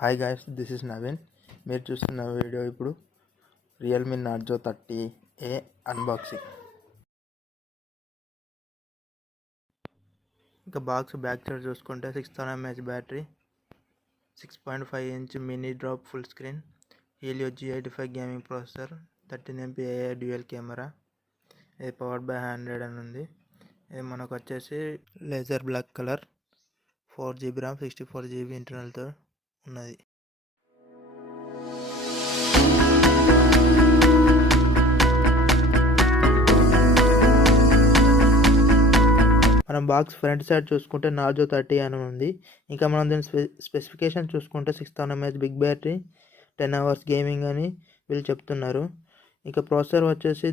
Hi guys, this is Naveen. మీరు చూస్తున్న video ఇప్పుడు రియల్మీ నార్జో 30A అన్బాక్సింగ్. ఇంకా బాక్స్ బ్యాక్ సైడ్ చూసుకుంటే 6000 mAh battery, 6.5 inch mini drop full screen, Helio G85 gaming processor, 13MP AI dual camera, ఇది powered by 100 అని ఉంది. ఇది మనకు వచ్చేసి laser black colour, 4GB RAM, 64GB ఇంటర్నల్తో ఉన్నది. మనం బాక్స్ ఫ్రంట్ సైడ్ చూసుకుంటే నార్జో 30 అని ఉంది. ఇంకా మనం దీని స్పెసిఫికేషన్ చూసుకుంటే 6000 mAh big battery, 10 hours gaming అని వీళ్ళు చెప్తున్నారు. ఇక ప్రాసెసర్ వచ్చేసి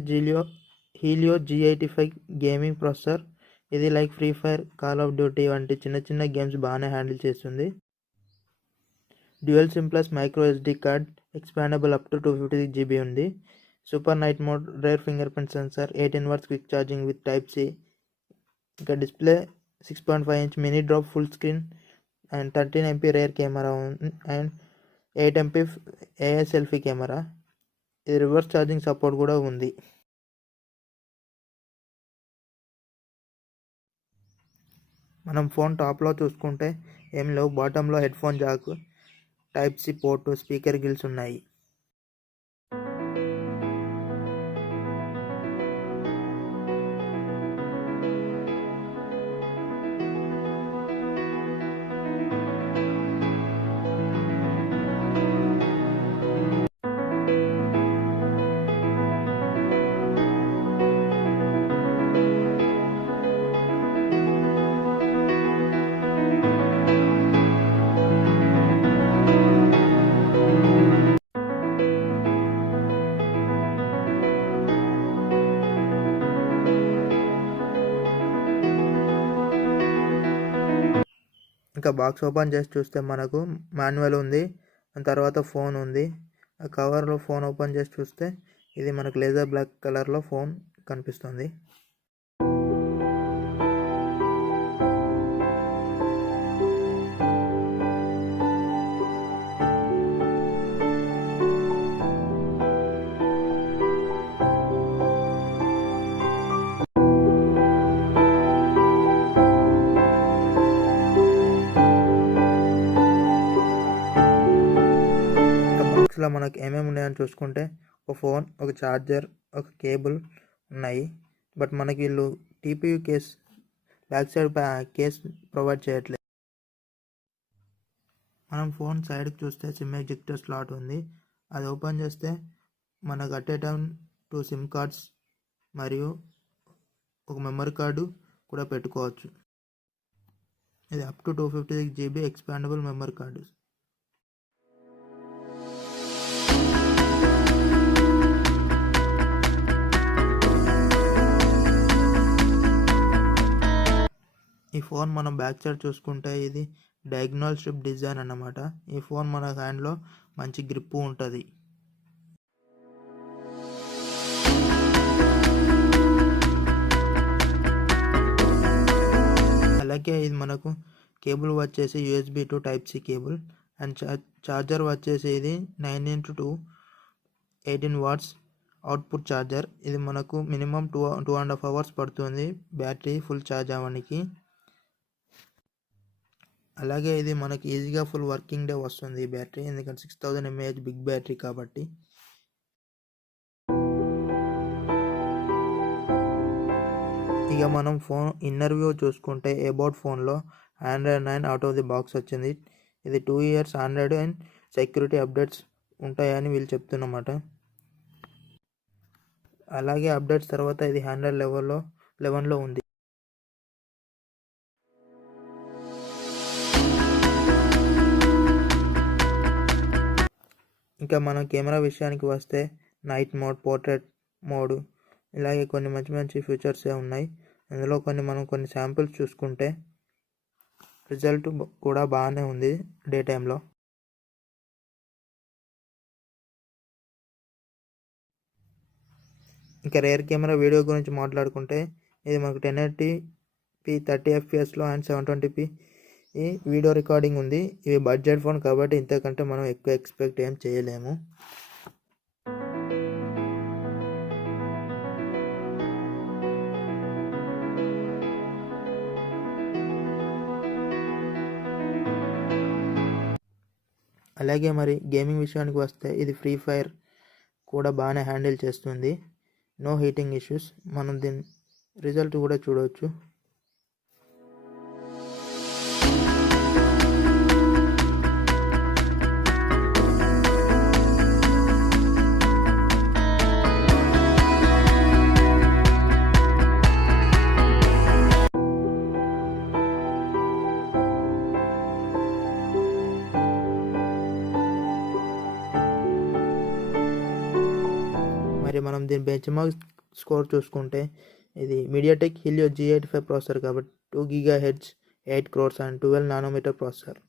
హీలియో G85 గేమింగ్ ప్రాసెసర్. ఇది like free fire, call of duty వంటి చిన్న చిన్న గేమ్స్ బాగానే హ్యాండిల్ చేస్తుంది. Dual SIM plus micro SD card, expandable up to 256GB ఉంది. Super night mode, rear finger print sensor, 18 watts quick charging with Type-C. ఇంకా display 6.5 inch mini drop full screen and 13MP rear camera and 8MP AI selfie camera. ఇది reverse charging support కూడా ఉంది. మనం phone టాప్లో చూసుకుంటే ఏం లేవు. బాటంలో head phone jack, Type-C port, speaker grills ఉన్నాయి. ఇంకా బాక్స్ ఓపెన్ చేసి చూస్తే మనకు మాన్యువల్ ఉంది, తర్వాత ఫోన్ ఉంది. ఆ కవర్లో ఫోన్ ఓపెన్ చేసి చూస్తే ఇది మనకు లేజర్ బ్లాక్ కలర్లో ఫోన్ కనిపిస్తుంది. బాక్స్లో మనకు ఏమేమి ఉన్నాయని చూసుకుంటే ఒక ఫోన్, ఒక ఛార్జర్, ఒక కేబుల్ ఉన్నాయి. బట్ మనకి వీళ్ళు TPU case, back side case provide చేయట్లేదు. మనం ఫోన్ సైడ్కి చూస్తే సిమ్ ఎజెక్టర్ స్లాట్ ఉంది. అది ఓపెన్ చేస్తే మనకు at a time 2 SIM cards మరియు ఒక మెమరీ కార్డు కూడా పెట్టుకోవచ్చు. ఇది up to 256GB expandable memory card. ఈ ఫోన్ మనం బ్యాక్ సైడ్ చూసుకుంటే ఇది డయాగ్నల్ స్ట్రిప్ డిజైన్ అన్నమాట. ఈ ఫోన్ మన హ్యాండ్లో మంచి గ్రిప్ ఉంటుంది. అలాగే ఇది మనకు కేబుల్ వచ్చేసి USB to Type-C cable and charger వచ్చేసి ఇది 9x2 18 watts అవుట్పుట్ ఛార్జర్. ఇది మనకు మినిమం 2.5 hours పడుతుంది బ్యాటరీ ఫుల్ ఛార్జ్ అవ్వడానికి. అలాగే ఇది మనకి ఈజీగా ఫుల్ వర్కింగ్ డే వస్తుంది ఈ బ్యాటరీ, ఎందుకంటే 6000 mAh బిగ్ బ్యాటరీ కాబట్టి. ఇక మనం ఫోన్ ఇన్నర్ వ్యూ చూసుకుంటే అబౌట్ ఫోన్లో Android 9 out of the box వచ్చింది. ఇది 2 years Android and security updates ఉంటాయని వీళ్ళు చెప్తున్నమాట. అలాగే అప్డేట్స్ తర్వాత ఇది Android 11లో ఉంది. ఇంకా మనం కెమెరా విషయానికి వస్తే నైట్ మోడ్, పోర్ట్రేట్ మోడ్, ఇలాగే కొన్ని మంచి మంచి ఫీచర్సే ఉన్నాయి. అందులో కొన్ని శాంపిల్స్ చూసుకుంటే రిజల్ట్ కూడా బాగానే ఉంది డే టైంలో. ఇంకా రేర్ కెమెరా వీడియో గురించి మాట్లాడుకుంటే ఇది మనకు 1080p 30 fps అండ్ 720p ఈ వీడియో రికార్డింగ్ ఉంది. ఇవి బడ్జెట్ ఫోన్ కాబట్టి ఇంతకంటే మనం ఎక్కువ ఎక్స్పెక్ట్ ఏం చేయలేము. అలాగే మరి గేమింగ్ విషయానికి వస్తే ఇది ఫ్రీ ఫైర్ కూడా బాగానే హ్యాండిల్ చేస్తుంది. No heating issues. మనం దీని రిజల్ట్ కూడా చూడవచ్చు. మరి మనం దీని బెంచ్ మార్క్ స్కోర్ చూసుకుంటే ఇది మీడియాటెక్ హీలియో G85 ప్రాసెసర్ కాబట్టి 2 GHz 8 crores and 12 nanometer processor.